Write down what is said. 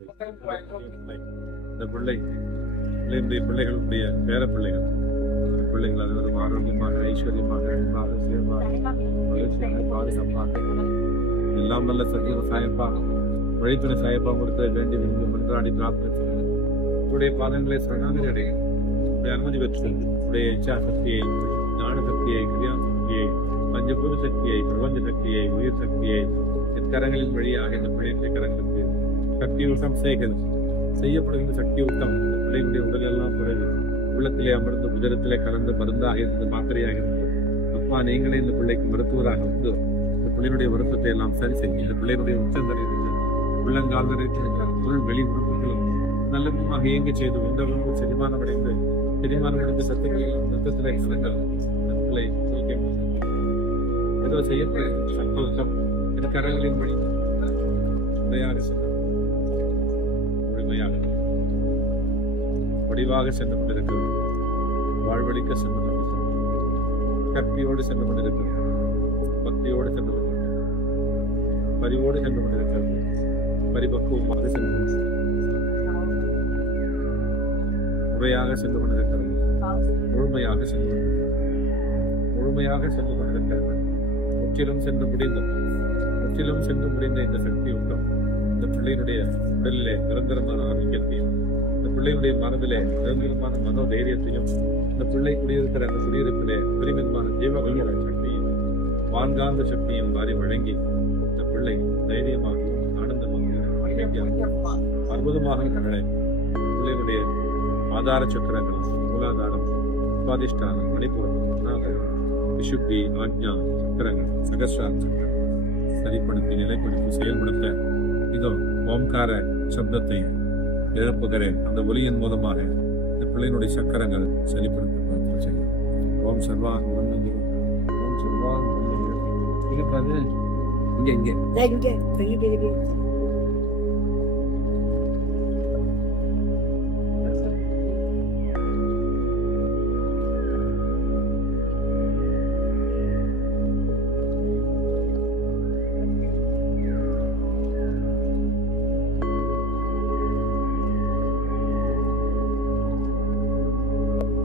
இந்த பிள்ளை பிள்ளைகளுடைய பிள்ளைகளுடைய பேர பிள்ளைகள். பிள்ளைகள் அனைவரும் ஆரோக்கியமாக ஐஸ்வர்யமாக அன்பாக சேவாக மகிழ்ச்சியாக பாதுகாப்பாக எல்லாம் நல்ல சத்திய சாயப்பாக வழித்துணை சாயப்பா கொடுத்த வேண்டி விரும்பி மன்றாடி பிரார்த்தனை உடைய பாதங்களை சரணாகதி அடையும் உடைய அனுமதி பெற்று உடைய இச்சா சக்தியை ஞான சக்தியை கிரியா சக்தியை பஞ்சபூத சக்தியை பிரபஞ்ச சக்தியை உயிர் சக்தியை எக்கரங்களின் வழியாக இந்த பிள்ளைகளை கரங்களுக்கு சக்தி ஊட்டம் செய்கிறது. செய்யப்படுகின்ற சக்தி ஊட்டம் பிள்ளைகளுடைய உடல் எல்லாம் பிறகு உள்ளத்திலே அமர்ந்து உதரத்திலே கலந்து மருந்தாக இருந்து மாத்திரையாக இருந்து அப்பா நீங்களே இந்த பிள்ளைக்கு மருத்துவராக வந்து இந்த பிள்ளைகளுடைய வருத்தத்தை எல்லாம் சரி செய்யும் இந்த பிள்ளைகளுடைய உச்சந்தரை உள்ளங்கால் நிறைந்திருக்கிற உள் வெளி உறுப்புகளும் நல்ல விதமாக இயங்க செய்து எந்த உணவு செரிமானம் அடைந்து செரிமானம் அடைந்த சத்துக்கள் ரத்தத்திலே கலங்கள் இந்த பிள்ளை இயக்க ஏதோ செய்யப்படுகிற சந்தோஷம் கரங்களின் வழி. முறையாக வடிவாக சென்று கொண்டிருக்கிறது. வாழ்வழிக்க சென்று கொண்டிருக்கிறது. கற்பியோடு சென்று கொண்டிருக்கிறது. பக்தியோடு சென்று கொண்டிருக்கிறது. பரிவோடு சென்று கொண்டிருக்கிறது. பரிபக்குவமாக சென்று கொண்டிருக்கிறது. முறையாக சென்று கொண்டிருக்கிறது. முழுமையாக சென்று முழுமையாக சென்று கொண்டிருக்கிறது. முற்றிலும் சென்று முடிந்தது. முற்றிலும் சென்று முடிந்த இந்த சக்தி உட்டம் இந்த பிள்ளையினுடைய உடலிலே நிரந்தரமான ஆரோக்கியத்தையும் இந்த பிள்ளையுடைய மனதிலே நிரந்தரமான மனோ தைரியத்தையும் இந்த பிள்ளை குடியிருக்கிற அந்த குடியிருப்பிலே பெருமிதமான ஜீவகல்ல சக்தியும் வான்காந்த சக்தியும் வாரி வழங்கி இந்த பிள்ளை தைரியமாகவும் ஆனந்தமாகவும் அற்புதமாக கடலை பிள்ளைகளுடைய ஆதார சக்கரங்கள் மூலாதாரம் உபாதிஷ்டானம் மணிப்பூரம் அநாகரம் விசுத்தி ஆக்ஞா சக்கரங்கள் சகசிரார சக்கரங்கள். சரிப்படுத்தி நிலைப்படுத்தி செயல்படுத்த இதோ ஓம்கார சப்தத்தை எழுப்புகிறேன் அந்த ஒலியின் மூலமாக இந்த பிள்ளையினுடைய சக்கரங்கள் சரிப்படுத்த பிரார்த்தனை ஓம் சர்வா ஓம் சர்வா இருக்காது இங்கே இங்கே. பெரிய பெரிய.